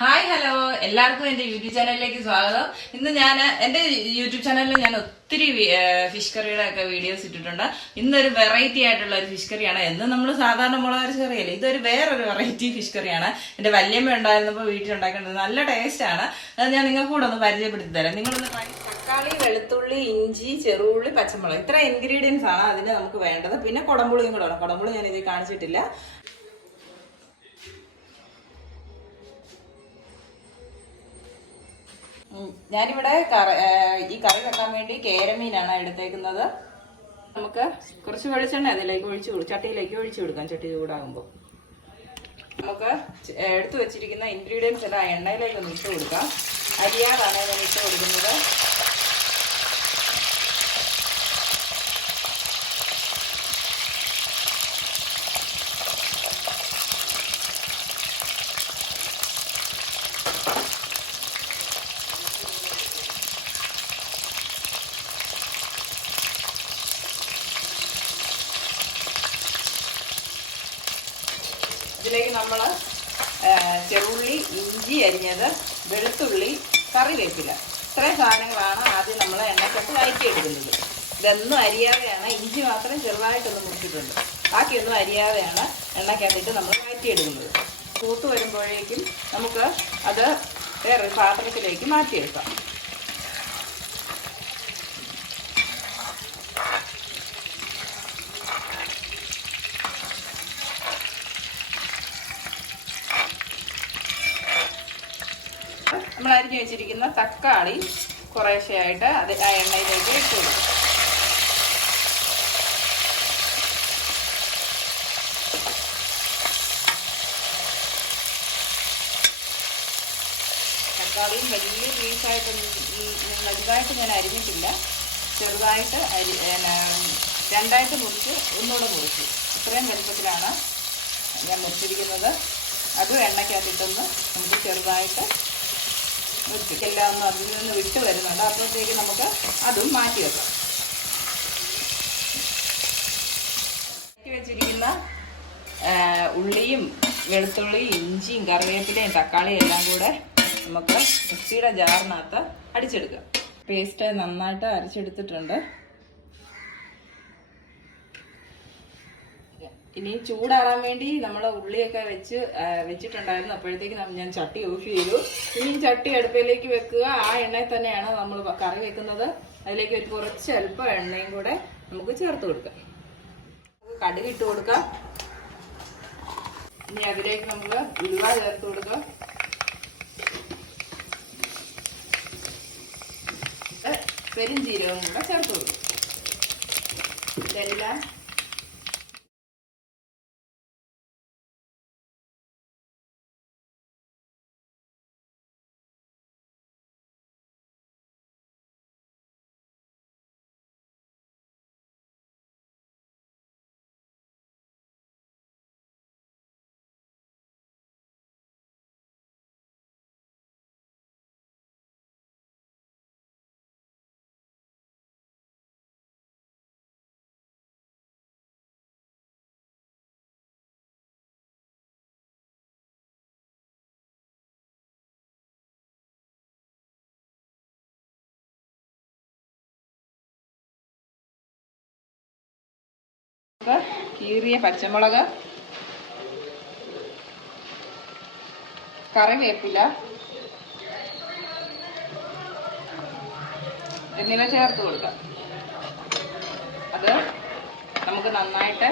Hi hello എല്ലാവർക്കും എന്റെ YouTube ചാനലിലേക്ക് സ്വാഗതം. ഇന്ന് ഞാൻ എന്റെ യൂട്യൂബ് ചാനലിൽ ഞാൻ ഒത്തിരി ഫിഷ് കറിയുടെ ഒക്കെ വീഡിയോസ് ഇട്ടിട്ടുണ്ട്. ഇന്നൊരു വെറൈറ്റി ആയിട്ടുള്ള ഒരു ഫിഷ് കറിയാണ് എന്ന് നമ്മൾ സാധാരണ മുളക് അരച്ച കറിയല്ലേ ഇതൊരു വേറൊരു വെറൈറ്റി ഫിഷ് കറിയാണ് എന്റെ വല്യമ്മ ഉണ്ടായിരുന്നപ്പോൾ വീട്ടിൽ ഉണ്ടാക്കേണ്ടത് നല്ല ടേസ്റ്റാണ് അത് ഞാൻ നിങ്ങൾക്ക് കൂടെ ഒന്ന് പരിചയപ്പെടുത്തി തരാം. നിങ്ങളൊന്ന് തക്കാളി വെളുത്തുള്ളി ഇഞ്ചി ചെറുള്ളി പച്ചമുളക്. ഇത്ര ഇൻഗ്രീഡിയൻസ് ആണ് അതിന് നമുക്ക് വേണ്ടത്. പിന്നെ കുടമ്പുളിയും കൂടെ വേണം കുടമ്പുളി ഞാൻ ഇത് കാണിച്ചിട്ടില്ല. ഞാനിവിടെ കറി ഈ കറി വെക്കാൻ വേണ്ടി കേരമീനാണ് എടുത്തേക്കുന്നത്. നമുക്ക് കുറച്ച് വെളിച്ചെണ്ണ അതിലേക്ക് ഒഴിച്ചു ചട്ടിയിലേക്ക് ഒഴിച്ചു കൊടുക്കാം ചട്ടി ചൂടാകുമ്പോൾ. നമുക്ക് എടുത്തു വെച്ചിരിക്കുന്ന ഇൻഗ്രീഡിയൻസ് എല്ലാം എണ്ണയിലേക്ക് ഒന്ന് ഇട്ട് കൊടുക്കാം. അരിയാതാണ് ഞാൻ ഇട്ട് കൊടുക്കുന്നത്. ഇതിലേക്ക് നമ്മൾ ചെറുള്ളി ഇഞ്ചി അരിഞ്ഞത് വെളുത്തുള്ളി കറിവേപ്പില. ഇത്രയും സാധനങ്ങളാണ് ആദ്യം നമ്മൾ എണ്ണക്കട്ട് വഴറ്റിയെടുക്കുന്നത്. ഇതൊന്നും അരിയാതെയാണ് ഇഞ്ചി മാത്രം ചെറുതായിട്ടൊന്ന് മുറിച്ചിട്ടുണ്ട്. ബാക്കിയൊന്നും അരിയാതെയാണ് എണ്ണക്കകത്തിട്ട് നമ്മൾ വഴറ്റിയെടുക്കുന്നത്. കൂത്ത് വരുമ്പോഴേക്കും നമുക്ക് അത് വേറൊരു പാത്രത്തിലേക്ക് മാറ്റിയെടുക്കാം. നമ്മൾ വെച്ചിരിക്കുന്ന തക്കാളി കുറേശ്ശെയായിട്ട് അത് ആ എണ്ണയിലേക്ക് ഇട്ട് കൊടുക്കും. തക്കാളിയും വലിയ പീസായിട്ടൊന്നും വലുതായിട്ട് ഞാൻ അരിഞ്ഞിട്ടില്ല. ചെറുതായിട്ട് അരി രണ്ടായിട്ട് മുറിച്ച് ഒന്നുകൂടെ മുറിച്ചു. ഇത്രയും വലുപ്പത്തിലാണ് ഞാൻ മുറിച്ചിരിക്കുന്നത്. അതും എണ്ണയ്ക്കകത്തിട്ടൊന്ന് നമുക്ക് ചെറുതായിട്ട് എല്ലാം ഒന്ന് അതിൽ നിന്ന് വിട്ട് വരുന്നുണ്ട്. അപ്പോഴത്തേക്ക് നമുക്ക് അതും മാറ്റി വെക്കാം. മാറ്റി വെച്ചിരിക്കുന്ന ഉള്ളിയും വെളുത്തുള്ളിയും ഇഞ്ചിയും കറിവേപ്പിലയും തക്കാളിയും എല്ലാം കൂടെ നമുക്ക് മിക്സിയുടെ ജാറിനകത്ത് അടിച്ചെടുക്കാം. പേസ്റ്റ് നന്നായിട്ട് അരച്ചെടുത്തിട്ടുണ്ട്. ഇനി ചൂടാറാൻ വേണ്ടി നമ്മൾ ഉള്ളിയൊക്കെ വെച്ച് വെച്ചിട്ടുണ്ടായിരുന്നു. അപ്പോഴത്തേക്ക് ഞാൻ ചട്ടി ഓഫ് ചെയ്തു. ഇനി ചട്ടി അടുപ്പിലേക്ക് വെക്കുക. ആ എണ്ണയിൽ തന്നെയാണ് നമ്മൾ കറി വെക്കുന്നത്. അതിലേക്ക് ഒരു കുറച്ച് അല്പം എണ്ണയും കൂടെ നമുക്ക് ചേർത്ത് കൊടുക്കാം. നമുക്ക് കടുക് ഇട്ട് കൊടുക്കാം. ഇനി അതിലേക്ക് നമുക്ക് ഉലുവ ചേർത്ത് കൊടുക്കാം. പെരും ജീരകവും കൂടെ ചേർത്ത് കൊടുക്കും. ഇതെല്ലാം കീറിയ പച്ചമുളക്. കറിവേപ്പില. എന്നിവ ചേർത്ത് കൊടുക്കാം. അത് നമുക്ക് നന്നായിട്ട്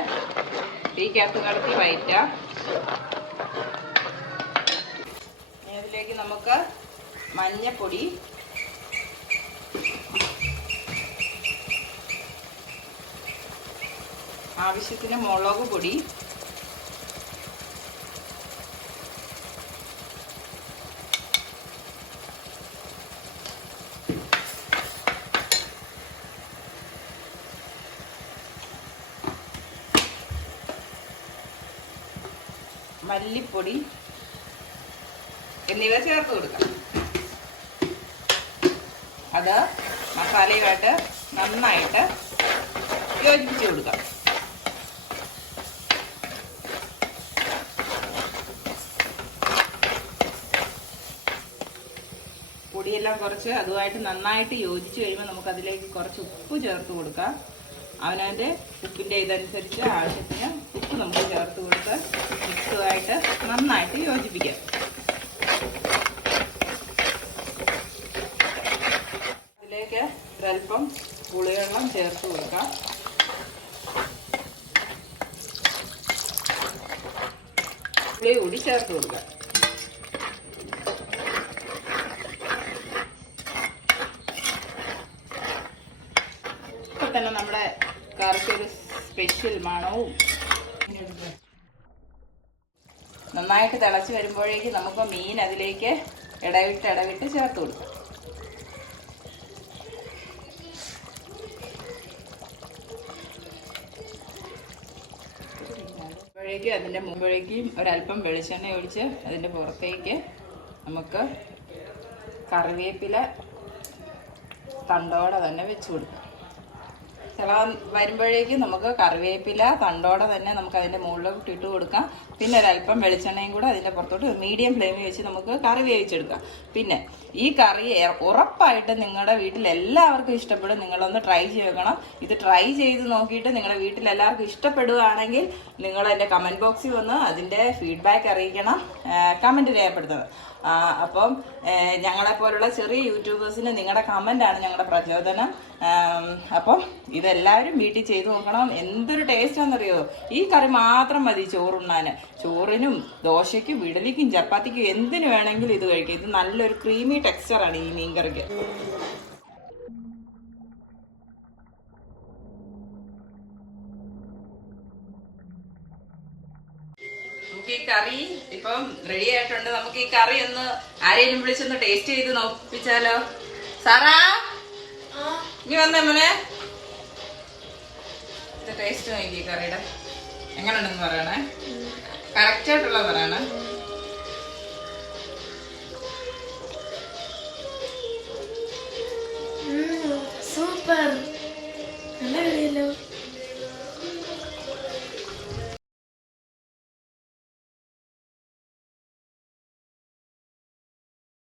തീക്കകത്ത് കടത്തി വയറ്റാം. ഇതിലേക്ക് നമുക്ക് മഞ്ഞപ്പൊടി ആവശ്യത്തിന് മുളക് പൊടി. മല്ലിപ്പൊടി എന്നിവ ചേർത്ത് കൊടുക്കാം. അത് മസാലയുമായിട്ട് നന്നായിട്ട് യോജിപ്പിച്ച് കൊടുക്കാം. തീയെല്ലാം കുറച്ച് അതുമായിട്ട് നന്നായിട്ട് യോജിച്ച് കഴിയുമ്പോൾ നമുക്ക് അതിലേക്ക് കുറച്ച് ഉപ്പ് ചേർത്ത് കൊടുക്കാം. അവനവന്റെ ഉപ്പിന്റെ ഇതനുസരിച്ച് ആവശ്യത്തിന് ഉപ്പ് നമുക്ക് ചേർത്ത് കൊടുത്ത് മിക്സുമായിട്ട് നന്നായിട്ട് യോജിപ്പിക്കാം. അതിലേക്ക് ഒരൽപ്പം പുളിവെള്ളം ചേർത്ത് കൊടുക്കാം. പുളി കൂടി ചേർത്ത് കൊടുക്കാം ഇപ്പൊ തന്നെ നമ്മുടെ കറിക്ക് ഒരു സ്പെഷ്യൽ മണവും നന്നായിട്ട് തിളച്ച് വരുമ്പോഴേക്ക് നമുക്ക് മീൻ അതിലേക്ക് ഇടവിട്ട് ഇടവിട്ട് ചേർത്ത് കൊടുക്കാം. അതിന്റെ മുമ്പോഴേക്കും ഒരല്പം വെളിച്ചെണ്ണ ഒഴിച്ച് അതിന്റെ പുറത്തേക്ക് നമുക്ക് കറിവേപ്പില തണ്ടോടെ തന്നെ വെച്ച് കൊടുക്കാം. ചില വരുമ്പോഴേക്കും നമുക്ക് കറിവേപ്പില തണ്ടോടെ തന്നെ നമുക്ക് അതിന്റെ മുകളിലോട്ട് ഇട്ട് കൊടുക്കാം. പിന്നെ ഒരല്പം വെളിച്ചെണ്ണയും കൂടെ അതിന്റെ പുറത്തോട്ട് മീഡിയം ഫ്ലെയിമിൽ വെച്ച് നമുക്ക് കറി വേവിച്ചെടുക്കാം. പിന്നെ ഈ കറി ഉറപ്പായിട്ട് നിങ്ങളുടെ വീട്ടിൽ എല്ലാവർക്കും ഇഷ്ടപ്പെടും. നിങ്ങളൊന്ന് ട്രൈ ചെയ്യണം. ഇത് ട്രൈ ചെയ്ത് നോക്കിയിട്ട് നിങ്ങളുടെ വീട്ടിൽ എല്ലാവർക്കും ഇഷ്ടപ്പെടുകയാണെങ്കിൽ നിങ്ങൾ എന്റെ കമന്റ് ബോക്സിൽ വന്ന് അതിന്റെ ഫീഡ്ബാക്ക് അറിയിക്കണം. കമന്റ് രേഖപ്പെടുത്തണം അപ്പം ഞങ്ങളെ ഞങ്ങളെപ്പോലുള്ള ചെറിയ യൂട്യൂബേഴ്സിന് നിങ്ങളുടെ കമന്റാണ് ഞങ്ങളുടെ പ്രചോദനം. അപ്പം ഇതെല്ലാവരും വീട്ടിൽ ചെയ്തു നോക്കണം. എന്തൊരു ടേസ്റ്റ് ആണെന്നറിയോ? ഈ കറി മാത്രം മതി ചോറുണ്ണാൻ ചോറിനും ദോശയ്ക്കും ഇഡലിക്കും ചപ്പാത്തിക്കും എന്തിനു വേണമെങ്കിലും ഇത് കഴിക്കാം. ഇത് നല്ലൊരു ക്രീമി ടെക്സ്ചറാണ് ഈ മീൻ കറിക്ക് കറി ഇപ്പം റെഡി ആയിട്ടുണ്ട്. നമുക്ക് ഈ കറി ഒന്ന് ആരെയും വിളിച്ചൊന്ന് ടേസ്റ്റ് ചെയ്ത് നോക്കിച്ചാലോ സാറാ? ഇനി വന്നേ മോനെ. ടേസ്റ്റ് നോക്കി കറിയുടെ. എങ്ങനെയുണ്ടെന്ന് പറയണേ? കറക്റ്റ് ആയിട്ടുള്ള പറയണേ. സൂപ്പർ